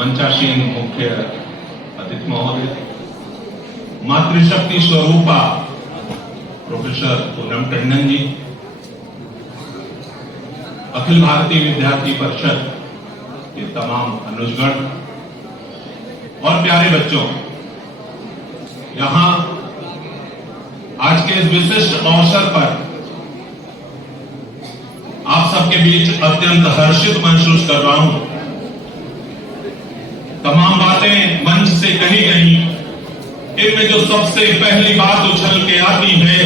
मंचासीन मुख्य अतिथि महोदय, मातृशक्ति स्वरूपा प्रोफेसर पूनम टंडन जी, अखिल भारतीय विद्यार्थी परिषद के तमाम अनुजगण और प्यारे बच्चों, यहां आज के इस विशिष्ट अवसर पर आप सबके बीच अत्यंत हर्षित महसूस कर रहा हूं। तमाम बातें मंच से कही गई, इनमें जो सबसे पहली बात उछल के आती है,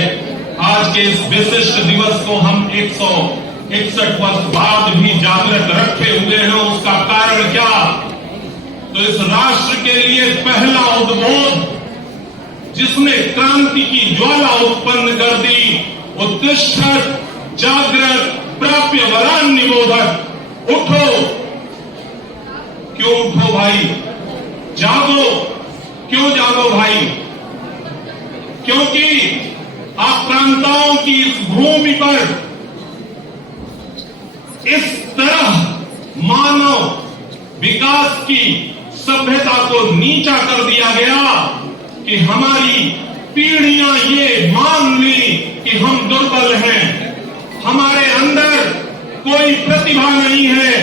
आज के इस विशिष्ट दिवस को हम 161 वर्ष बाद भी जागृत रखे हुए हैं। उसका कारण क्या? तो इस राष्ट्र के लिए पहला उद्बोध जिसने क्रांति की ज्वाला उत्पन्न कर दी, उत्तिष्ठत जागृत प्राप्य वरान निबोधक, उठो। क्यों उठो भाई? जागो। क्यों जागो भाई? क्योंकि आक्रांताओं की इस भूमि पर इस तरह मानव विकास की सभ्यता को नीचा कर दिया गया कि हमारी पीढ़ियां ये मान ली कि हम दुर्बल हैं, हमारे अंदर कोई प्रतिभा नहीं है।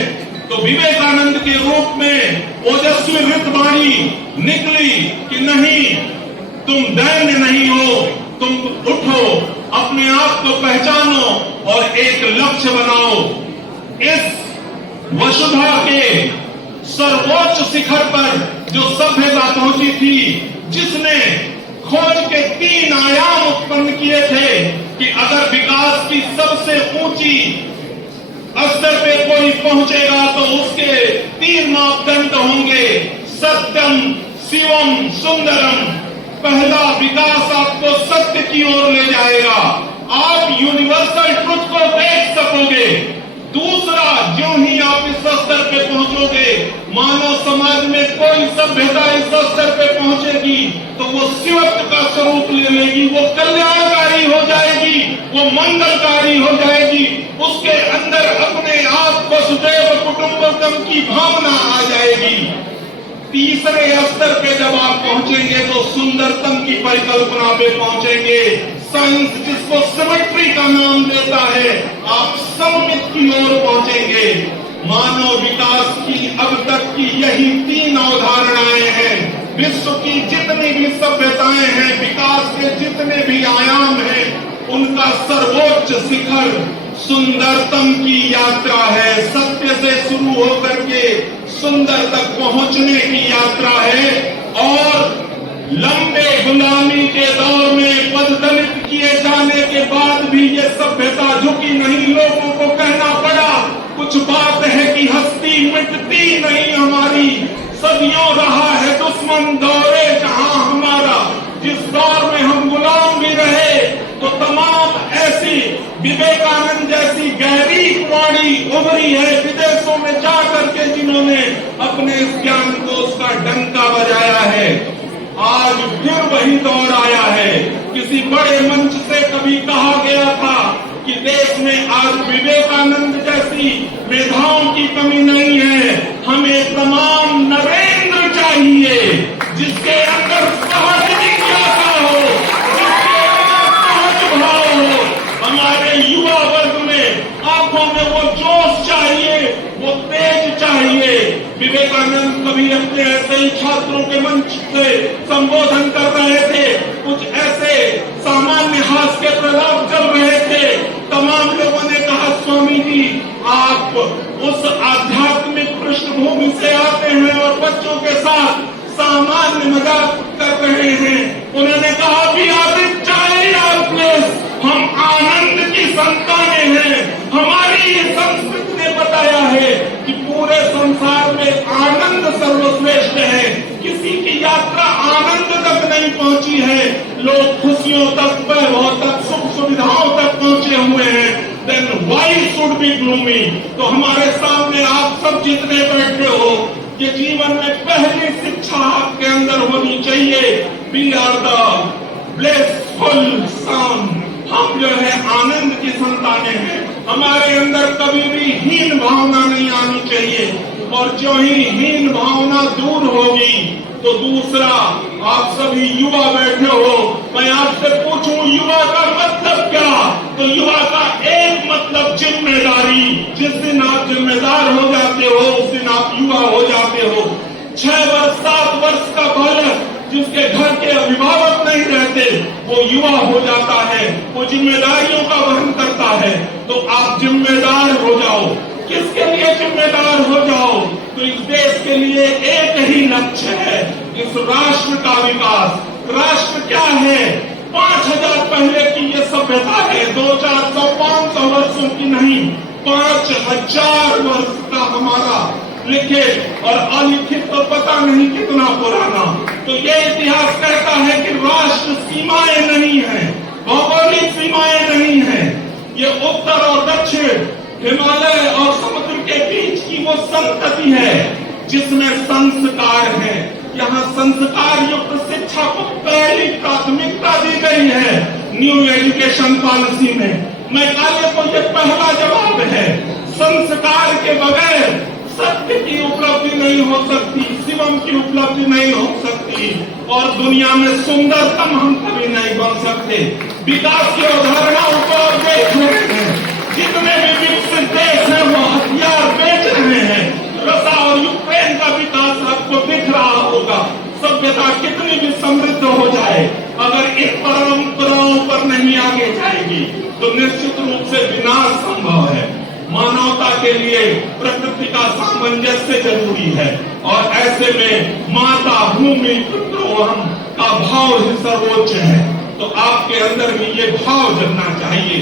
तो विवेकानंद के रूप में ओजस्वी ऋतवाणी निकली कि नहीं, तुम दैन्य नहीं हो, तुम उठो, अपने आप को पहचानो और एक लक्ष्य बनाओ। इस वसुधा के सर्वोच्च शिखर पर जो सभ्यता पहुंची थी, जिसने खोज के 3 आयाम उत्पन्न किए थे कि अगर विकास की सबसे ऊंची स्तर पे कोई पहुंचेगा तो उसके 3 मापदंड होंगे, सत्यम, शिवम, सुंदरम। पहला, विकास आपको सत्य की ओर ले जाएगा, आप यूनिवर्सल ट्रुथ को देख सकोगे। दूसरा, जो ही आप इस स्तर पे पहुंचोगे, मानव समाज में कोई सभ्यता इस स्तर पे पहुंचेगी तो वो शिवत्व का स्वरूप ले लेगी, वो कल्याणकारी हो जाएगी, वो मंगलकारी हो जाएगी। उसके अंदर अपने आप वसुदैव कुटुंबकम की भावना आ जाएगी। तीसरे स्तर पे जब आप पहुंचेंगे तो सुंदरतम की परिकल्पना पे पहुंचेंगे। साइंस जिसको सिमेट्री का नाम देता है, आप सममित की ओर पहुंचेंगे। मानव विकास की अब तक की यही 3 अवधारणाएं हैं। विश्व की जितनी भी सभ्यताएं हैं, विकास के जितने भी आयाम हैं, उनका सर्वोच्च शिखर सुंदरतम की यात्रा है। सत्य से शुरू होकर के सुंदर तक पहुंचने की यात्रा है। और लंबे गुलामी के दौर में पददलित किए जाने के बाद भी ये सभ्यता झुकी नहीं। लोगों को कहना पड़ा, कुछ बात है कि हस्ती मिटती नहीं हमारी, सदियों रहा है दुश्मन दौरे जहां हमारा। जिस दौर में हम गुलाम भी रहे तो तमाम ऐसी विवेकानंद जैसी गहरी वाणी उभरी है विदेशों में जाकर के, जिन्होंने अपने इस ज्ञान को उसका डंका बजाया है। आज फिर वही दौर आया है। किसी बड़े मंच से कभी कहा गया था कि देश में आज विवेकानंद जैसी मेधाओं की कमी नहीं है, हमें तमाम नरेंद्र चाहिए जिसके अंदर सहज जिज्ञासा हो, जिसके अंदर सहज भाव हो। हमारे युवा वर्ग में आंखों में वो जोश चाहिए, वो तेज चाहिए। विवेकानंद कभी अपने ऐसे ही छात्रों के मंच से संबोधन कर रहे थे, कुछ ऐसे सामान्य हास्य के प्रलाप चल रहे थे। तमाम लोगों ने कहा, स्वामी जी आप उस आध्यात्मिक पृष्ठभूमि से आते हैं और बच्चों के साथ सामान्य मजाक कर रहे हैं। उन्होंने कहा, भी आदित्य चाहिए प्लेस, हम आनंद की संतानें हैं। हमारी संस्कृति ने बताया है कि पूरे संसार में आनंद सर्वश्रेष्ठ है। किसी की यात्रा आनंद तक नहीं पहुंची है, लोग खुशियों तक, वैभव तक, सुख सुविधाओं तक पहुंचे हुए हैं। Then why should be gloomy? तो हमारे सामने आप सब जितने बैठे हो, ये जीवन में पहली शिक्षा आपके अंदर होनी चाहिए, We are the blissful son। हम जो है आनंद की संतानें हैं। हमारे अंदर कभी भी हीन भावना नहीं आनी चाहिए। और जो ही हीन भावना दूर होगी तो दूसरा, आप सभी युवा बैठे हो, मैं आपसे पूछूं युवा का मतलब क्या? तो युवा का एक मतलब जिम्मेदारी। जिस दिन आप जिम्मेदार हो जाते हो उस दिन आप युवा हो जाते हो। 6 वर्ष 7 वर्ष का बालक जिसके घर के अभिभावक नहीं रहते वो युवा हो जाता है, वो जिम्मेदारियों का वहन करता है। तो आप जिम्मेदार हो जाओ। किसके लिए जिम्मेदार हो जाओ? तो इस देश के लिए एक ही लक्ष्य है, इस राष्ट्र का विकास। राष्ट्र क्या है? 5000 पहले की ये सभ्यता है, 200, 400, 500 वर्षों की नहीं, 5000 वर्ष का हमारा लिखे और अलिखित तो पता नहीं कितना पुराना। तो ये इतिहास कहता है कि राष्ट्र सीमाएं नहीं है, भौगोलिक सीमाएं नहीं है। ये उत्तर और दक्षिण, हिमालय और समुद्र के बीच की वो संतति है जिसमें संस्कार है। यहाँ संस्कार युक्त शिक्षा को पहली प्राथमिकता दी गई है न्यू एजुकेशन पॉलिसी में। मैं काले को ये पहला जवाब है, संस्कार के बगैर सत्य की उपलब्धि नहीं हो सकती, शिवम की उपलब्धि नहीं हो सकती और दुनिया में सुंदरतम हम कभी नहीं बन सकते। विकास की अवधारणाओं को आप देख रहे हैं, जितने भी विकसित देश हैं वो हथियार बेच रहे हैं। रशिया और यूक्रेन का विकास आपको दिख रहा होगा। सभ्यता कितनी भी समृद्ध हो जाए, अगर इन परंपराओं पर नहीं आगे जाएगी तो निश्चित रूप से विनाश संभव है। मानवता के लिए प्रकृति का सामंजस्य जरूरी है और ऐसे में माता भूमि पितृोहम का भाव ही सर्वोच्च है। तो आपके अंदर भी ये भाव जगना चाहिए।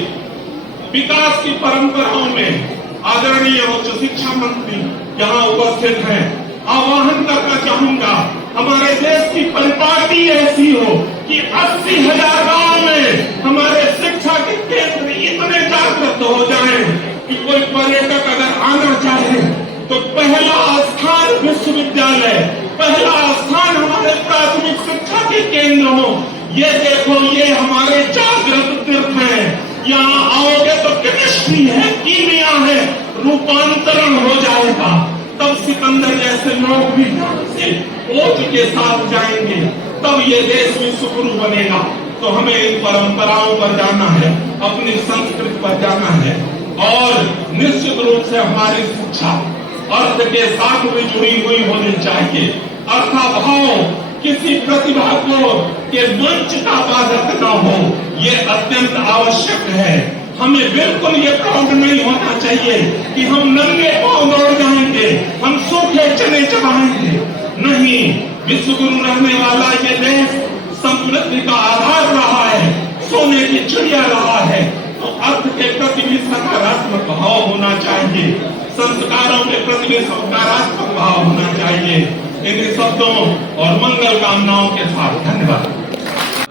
विकास की परंपराओं में आदरणीय उच्च शिक्षा मंत्री यहाँ उपस्थित हैं, आह्वान करना चाहूंगा हमारे देश की परिपाटी ऐसी हो कि 80,000 गांव में हमारे शिक्षा के केंद्र इतने जागृत हो जाएं कि कोई पर्यटक अगर आना चाहे तो पहला स्थान विश्वविद्यालय, पहला स्थान हमारे प्राथमिक शिक्षा के केंद्र हो। ये देखो, ये हमारे जागृत तीर्थ हैं। यहाँ आओगे तो केमिस्ट्री है, कीमिया है, रूपांतरण हो जाएगा। तब सिकंदर जैसे लोग भी यहाँ से ओज के साथ जाएंगे, तब ये देश भी सुखरू बनेगा। तो हमें इन परंपराओं पर जाना है, अपनी संस्कृति पर जाना है और निश्चित रूप से हमारी शिक्षा अर्थ के साथ भी जुड़ी हुई होनी चाहिए। अर्थाभाव किसी प्रतिभा को के मंच का बाधक न हो, ये अत्यंत आवश्यक है। हमें बिल्कुल ये प्राउड नहीं होना चाहिए कि हम नंगे पांव दौड़ जाएंगे, हम सूखे चने चबाएंगे। नहीं, विश्व गुरु रहने वाला ये देश समृद्धि का आधार रहा है, सोने की चिड़िया रहा है। तो अर्थ के प्रति भी सकारात्मक भाव होना चाहिए, संस्कारों के प्रति भी सकारात्मक भाव होना चाहिए। इन शब्दों और मंगल कामनाओं के साथ धन्यवाद।